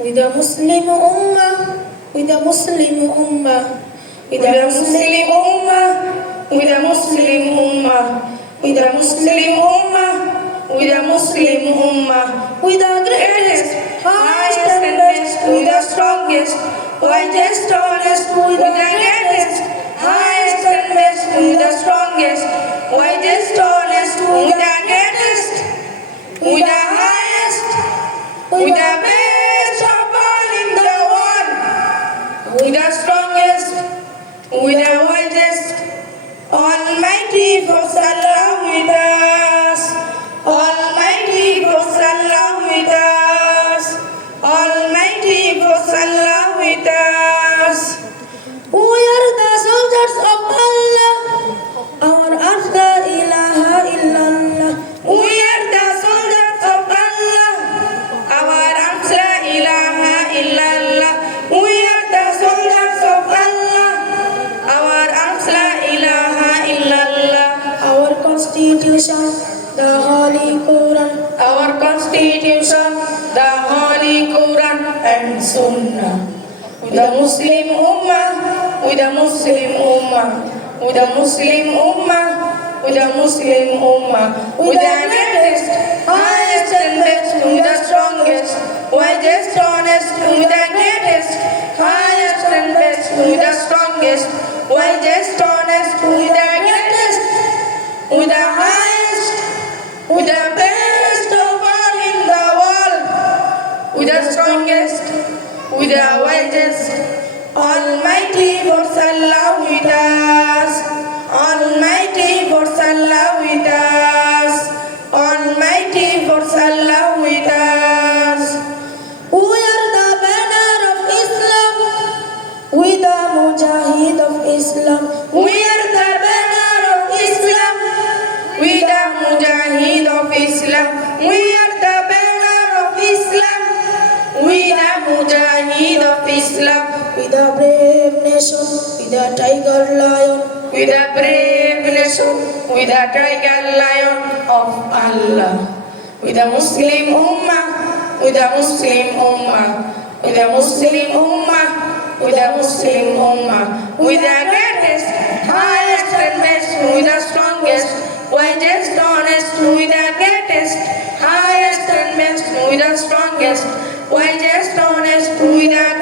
with the Muslim Ummah, with the Muslim Ummah, with the Muslim Ummah, with the Muslim Ummah, with the Muslim Ummah, with the Muslim Ummah, with the greatest, highest and best, with the strongest, wisest, honest, with the greatest, with the strongest, with the wisest, Almighty for Salah with us, constitution, the Holy Quran. Our constitution, the Holy Quran and Sunnah. With the Muslim Ummah, with the Muslim Ummah, with the Muslim Ummah, with the Muslim Ummah, with the greatest, highest and best, with the strongest, wisest, honest, with the greatest, highest and best, with the strongest, with the strongest, with the wisest, Almighty for Salah with us, Almighty for Salah with us, Almighty for Salah with us. We are the banner of Islam, we the mujahid of Islam. We are the banner of Islam, we the mujahid of Islam. We With a brave nation, with a tiger lion, with a brave nation, with a tiger lion of Allah. With a Muslim Ummah, with a Muslim Ummah, with a Muslim Ummah, with a Muslim Ummah, with the greatest, highest and best, with the strongest, wisest, honest, with the greatest, highest and best, with the strongest, wisest, honest, with the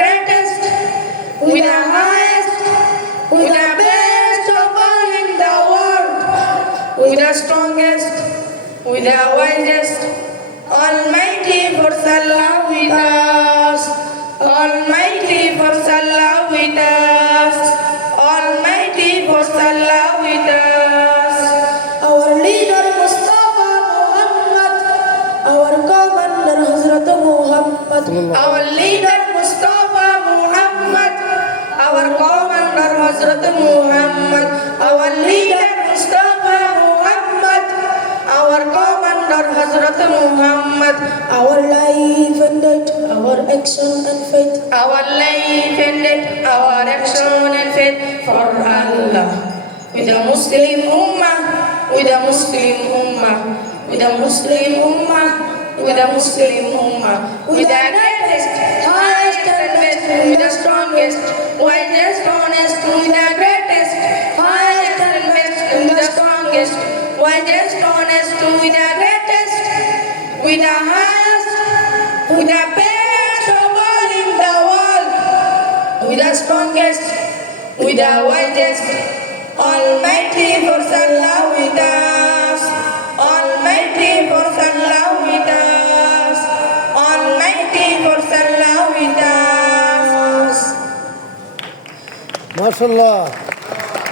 the strongest, with the wisest, Almighty for Salah with us, Almighty for Salah with us, Almighty for Salah with us. Our leader Mustafa Muhammad, our commander Hazrat Muhammad, our leader Mustafa Muhammad, our commander Hazrat Muhammad, our leader Hazrat Muhammad, our life and death, our action and faith, our life and death, our action and faith for Allah. With the Muslim Ummah, with the Muslim Ummah, with the Muslim Ummah, with the Muslim Ummah, with the greatest, highest and best, with the strongest, wisest, honest, with the greatest, highest and best, with the strongest, wisest, honest, with the with the highest, with the best of all in the world, with the strongest, with the wisest, Almighty for Salah with us, Almighty for Salah with us, Almighty for Salah with us.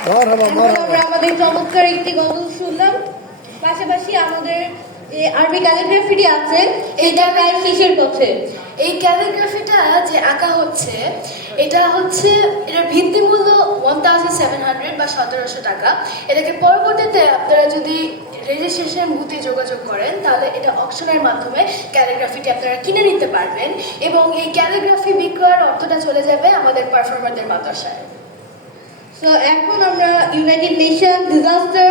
মারহাবা আমরা আমাদের চমৎকার একটি গল্প শুনলাম পাশাপাশি আমাদের যে আরবি ক্যালিগ্রাফিটি আছে এটা প্রায় শেষের পথে। এই ক্যালিগ্রাফিটা যে আঁকা হচ্ছে এটা হচ্ছে এটার ভিত্তি মূল্য ওয়ান থাউজেন্ড সেভেন হান্ড্রেড বা সতেরোশো টাকা। এটাকে পরবর্তীতে আপনারা যদি রেজিস্ট্রেশন বুথে যোগাযোগ করেন তাহলে এটা অপশনের মাধ্যমে ক্যালিগ্রাফিটি আপনারা কিনে নিতে পারবেন এবং এই ক্যালিগ্রাফি বিক্রয়ের অর্থটা চলে যাবে আমাদের পারফর্মারদের মাদ্রাসায়। সো এখন আমরা united nation disaster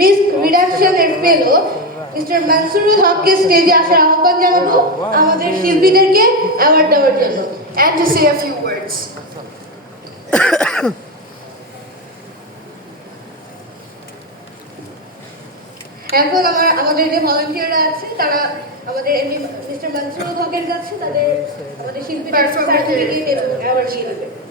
risk reduction এর ফেলো মিস্টার মানসুরুল হককে স্টেজে আসার আহ্বান জানাব আমাদের শিল্পীদেরকে অ্যাওয়ার্ড দেওয়ার জন্য। And to say a few words. এখন আমার আমাদের যে ভলান্টিয়াররা আছে তারা আমাদের এমনি মিস্টার মানসুরুল হকের কাছে তাদের আমাদের সার্টিফিকেট এবং অ্যাওয়ার্ড দিয়ে দেবে।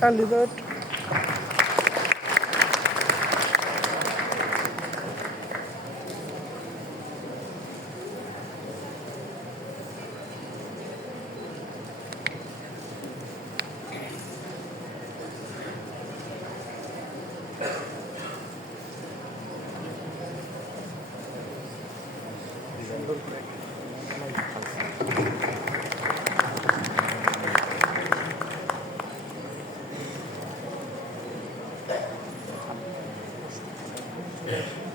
Kindly vote. Thank Yeah.